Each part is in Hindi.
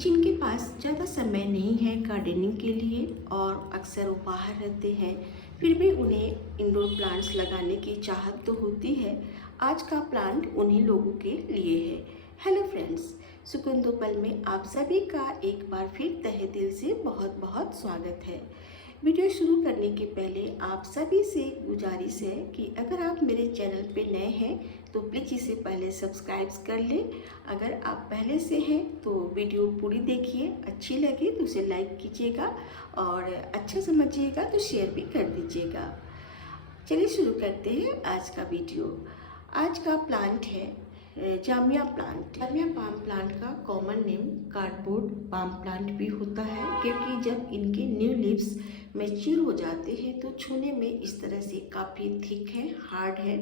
जिनके पास ज़्यादा समय नहीं है गार्डनिंग के लिए और अक्सर वो बाहर रहते हैं, फिर भी उन्हें इंडोर प्लांट्स लगाने की चाहत तो होती है। आज का प्लांट उन्हीं लोगों के लिए है। हेलो फ्रेंड्स, सुकून दो पल में आप सभी का एक बार फिर तहे दिल से बहुत बहुत स्वागत है। वीडियो शुरू करने के पहले आप सभी से गुजारिश है कि अगर आप मेरे चैनल पे नए हैं तो प्लीज़ इसे पहले सब्सक्राइब कर लें। अगर आप पहले से हैं तो वीडियो पूरी देखिए, अच्छी लगे तो उसे लाइक कीजिएगा और अच्छा समझिएगा तो शेयर भी कर दीजिएगा। चलिए शुरू करते हैं आज का वीडियो। आज का प्लांट है Zamia plant. Zamia palm plant का common name cardboard palm plant भी होता है, क्योंकि जब इनके न्यू लीव्स मैच्योर हो जाते हैं तो छूने में इस तरह से काफ़ी थिक है, हार्ड है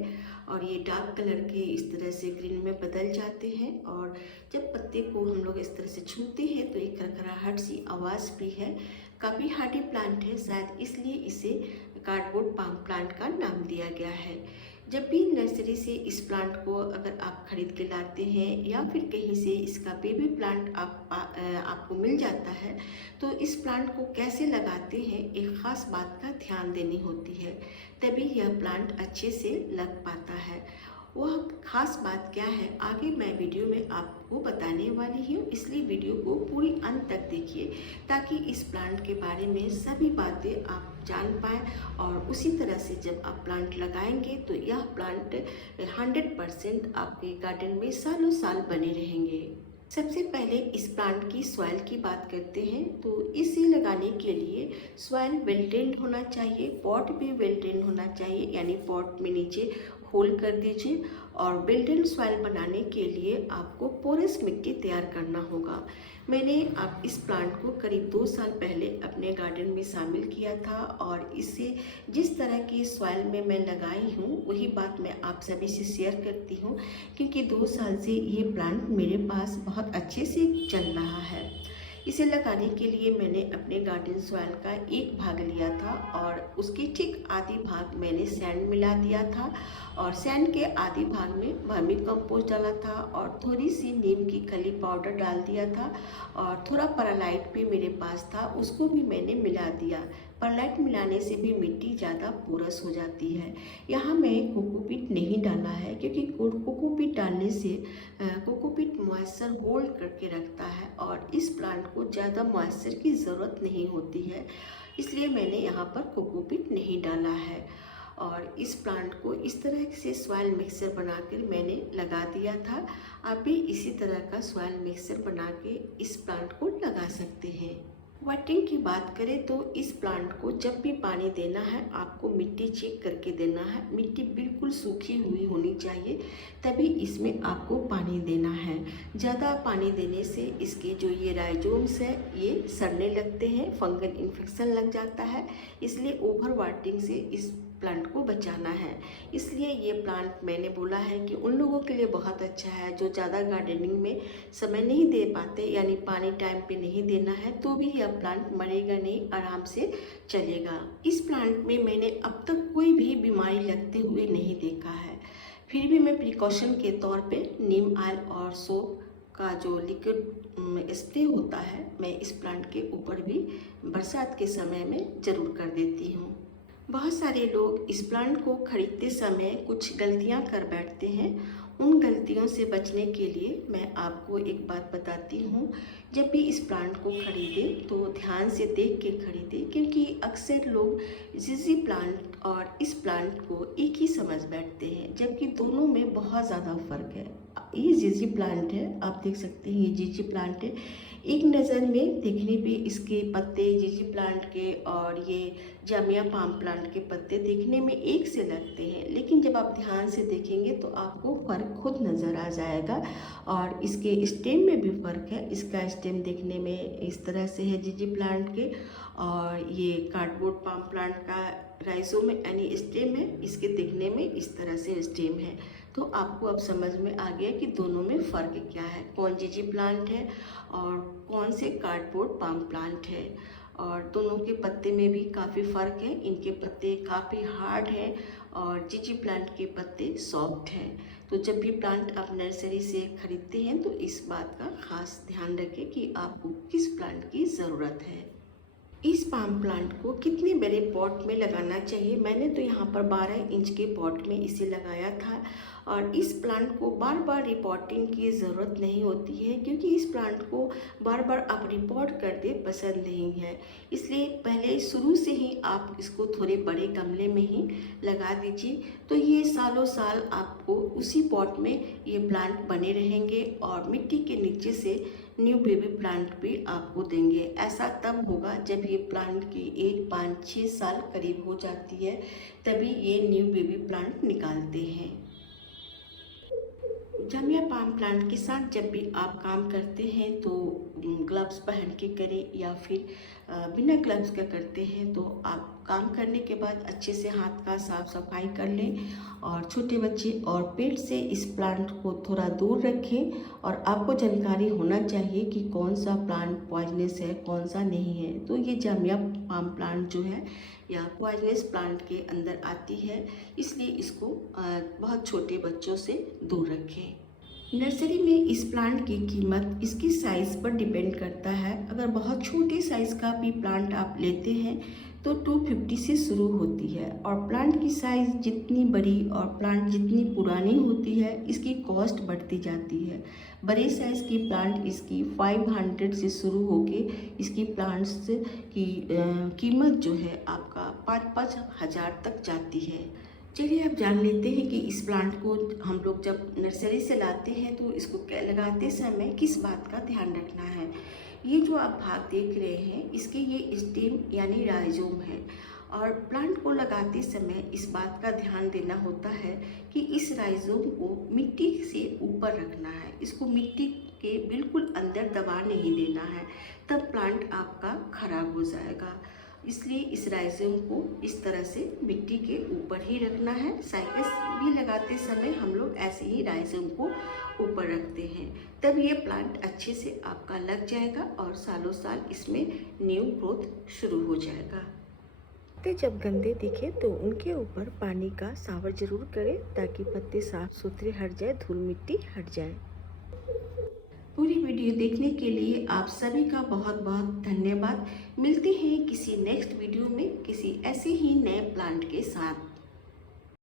और ये डार्क कलर के इस तरह से ग्रीन में बदल जाते हैं। और जब पत्ते को हम लोग इस तरह से छूते हैं तो एक खरखराहट सी आवाज़ भी है। काफ़ी हार्डी प्लांट है, शायद इसलिए इसे कार्डबोर्ड पाम प्लांट का नाम दिया गया है। जब भी नर्सरी से इस प्लांट को अगर आप खरीद के लाते हैं या फिर कहीं से इसका बेबी प्लांट आपको मिल जाता है तो इस प्लांट को कैसे लगाते हैं एक ख़ास बात का ध्यान देनी होती है, तभी यह प्लांट अच्छे से लग पाता है। वह ख़ास बात क्या है आगे मैं वीडियो में आपको बताने वाली हूँ, इसलिए वीडियो को पूरी अंत तक देखिए ताकि इस प्लांट के बारे में सभी बातें आप जान पाएँ और उसी तरह से जब आप प्लांट लगाएंगे तो यह प्लांट 100% आपके गार्डन में सालों साल बने रहेंगे। सबसे पहले इस प्लांट की सॉइल की बात करते हैं तो इसे लगाने के लिए सॉइल वेल ड्रेन्ड होना चाहिए, पॉट भी वेल ड्रेन्ड होना चाहिए, यानी पॉट में नीचे होल कर दीजिए। और वेल ड्रेन्ड सॉइल बनाने के लिए आपको पोरस मिट्टी तैयार करना होगा। मैंने आप इस प्लांट को करीब 2 साल पहले अपने गार्डन में शामिल किया था और इसे जिस तरह की सॉइल में मैं लगाई हूँ वही बात मैं आप सभी से शेयर करती हूँ, क्योंकि 2 साल से ये प्लांट मेरे पास बहुत अच्छे से चल रहा है। इसे लगाने के लिए मैंने अपने गार्डन सॉइल का एक भाग लिया था और उसके ठीक आधी भाग मैंने सैंड मिला दिया था और सैंड के आधी भाग में वर्मी कंपोस्ट डाला था और थोड़ी सी नीम की खली पाउडर डाल दिया था और थोड़ा परलाइट भी मेरे पास था, उसको भी मैंने मिला दिया। परलाइट मिलाने से भी मिट्टी ज़्यादा पोरस हो जाती है। यहाँ मैं कोकोपीट नहीं डाला है क्योंकि कोकोपीट डालने से कोकोपीट मॉइस्चर होल्ड करके रखता है और इस प्लांट को ज़्यादा मॉइस्चर की ज़रूरत नहीं होती है, इसलिए मैंने यहाँ पर कोकोपीट नहीं डाला है। और इस प्लांट को इस तरह से सॉइल मिक्सचर बनाकर मैंने लगा दिया था। आप भी इसी तरह का सॉइल मिक्सचर बना के इस प्लांट को लगा सकते हैं। वाटरिंग की बात करें तो इस प्लांट को जब भी पानी देना है आपको मिट्टी चेक करके देना है। मिट्टी बिल्कुल सूखी हुई होनी चाहिए, तभी इसमें आपको पानी देना है। ज़्यादा पानी देने से इसके जो ये राइजोम्स है ये सड़ने लगते हैं, फंगल इन्फेक्शन लग जाता है, इसलिए ओवर वाटरिंग से इस प्लांट को बचाना है। इसलिए ये प्लांट मैंने बोला है कि उन लोगों के लिए बहुत अच्छा है जो ज़्यादा गार्डनिंग में समय नहीं दे पाते, यानी पानी टाइम पे नहीं देना है तो भी यह प्लांट मरेगा नहीं, आराम से चलेगा। इस प्लांट में मैंने अब तक कोई भी बीमारी लगते हुए नहीं देखा है, फिर भी मैं प्रिकॉशन के तौर पे नीम ऑयल और सोप का जो लिक्विड स्प्रे होता है मैं इस प्लांट के ऊपर भी बरसात के समय में ज़रूर कर देती हूँ। बहुत सारे लोग इस प्लांट को खरीदते समय कुछ गलतियां कर बैठते हैं। उन गलतियों से बचने के लिए मैं आपको एक बात बताती हूँ। जब भी इस प्लांट को खरीदें तो ध्यान से देख के खरीदें, क्योंकि अक्सर लोग जीजी प्लांट और इस प्लांट को एक ही समझ बैठते हैं, जबकि दोनों में बहुत ज़्यादा फ़र्क है। ये जीजी प्लांट है, आप देख सकते हैं ये जीजी प्लांट है। एक नज़र में देखने पे इसके पत्ते जीजी प्लांट के और ये जामिया पाम प्लांट के पत्ते देखने में एक से लगते हैं, लेकिन जब आप ध्यान से देखेंगे तो आपको फ़र्क खुद नज़र आ जाएगा। और इसके स्टेम में भी फ़र्क है। इसका स्टेम देखने में इस तरह से है जीजी प्लांट के, और ये कार्डबोर्ड पाम प्लांट का राइजोम यानी स्टेम है, इसके देखने में इस तरह से स्टेम है। तो आपको अब समझ में आ गया कि दोनों में फ़र्क क्या है, कौन जीजी प्लांट है और कौन से कार्डबोर्ड पाम प्लांट है। और दोनों के पत्ते में भी काफ़ी फ़र्क है, इनके पत्ते काफ़ी हार्ड हैं और जीजी प्लांट के पत्ते सॉफ्ट हैं। तो जब भी प्लांट आप नर्सरी से खरीदते हैं तो इस बात का खास ध्यान रखें कि आपको किस प्लांट की ज़रूरत है। इस पाम प्लांट को कितने बड़े पॉट में लगाना चाहिए, मैंने तो यहाँ पर 12 इंच के पॉट में इसे लगाया था। और इस प्लांट को बार बार रिपोर्टिंग की ज़रूरत नहीं होती है, क्योंकि इस प्लांट को बार बार आप रिपोर्ट करते पसंद नहीं है। इसलिए पहले शुरू से ही आप इसको थोड़े बड़े गमले में ही लगा दीजिए, तो ये सालों साल आपको उसी पॉट में ये प्लांट बने रहेंगे और मिट्टी के नीचे से न्यू बेबी प्लांट भी आपको देंगे। ऐसा तब होगा जब ये प्लांट की एज 5-6 साल करीब हो जाती है, तभी ये न्यू बेबी प्लांट निकालते हैं। जामिया पाम प्लांट के साथ जब भी आप काम करते हैं तो ग्लव्स पहन के करें या फिर बिना ग्लव्स का करते हैं तो आप काम करने के बाद अच्छे से हाथ का साफ सफाई कर लें। और छोटे बच्चे और पेट से इस प्लांट को थोड़ा दूर रखें। और आपको जानकारी होना चाहिए कि कौन सा प्लांट पॉइजनस है, कौन सा नहीं है। तो ये जामिया पाम प्लांट जो है या पॉइजनस प्लांट के अंदर आती है, इसलिए इसको बहुत छोटे बच्चों से दूर रखें। नर्सरी में इस प्लांट की कीमत इसकी साइज़ पर डिपेंड करता है। अगर बहुत छोटे साइज़ का भी प्लांट आप लेते हैं तो 250 से शुरू होती है। और प्लांट की साइज़ जितनी बड़ी और प्लांट जितनी पुरानी होती है, इसकी कॉस्ट बढ़ती जाती है। बड़े साइज़ की प्लांट इसकी 500 से शुरू होके इसकी प्लांट्स की कीमत जो है आपका 5-5 हज़ार तक जाती है। चलिए आप जान लेते हैं कि इस प्लांट को हम लोग जब नर्सरी से लाते हैं तो इसको लगाते समय किस बात का ध्यान रखना है। ये जो आप भाग देख रहे हैं, इसके ये स्टेम यानी राइजोम है। और प्लांट को लगाते समय इस बात का ध्यान देना होता है कि इस राइजोम को मिट्टी से ऊपर रखना है। इसको मिट्टी के बिल्कुल अंदर दबा नहीं देना है, तब प्लांट आपका खराब हो जाएगा। इसलिए इस राइजोम को इस तरह से मिट्टी के ऊपर ही रखना है। साइकस भी लगाते समय हम लोग ऐसे ही राइजोम को ऊपर रखते हैं, तब ये प्लांट अच्छे से आपका लग जाएगा और सालों साल इसमें न्यू ग्रोथ शुरू हो जाएगा। पत्ते जब गंदे दिखे तो उनके ऊपर पानी का शावर जरूर करें, ताकि पत्ते साफ सुथरे हट जाए, धूल मिट्टी हट जाए। पूरी वीडियो देखने के लिए आप सभी का बहुत बहुत धन्यवाद। मिलते हैं किसी नेक्स्ट वीडियो में किसी ऐसे ही नए प्लांट के साथ।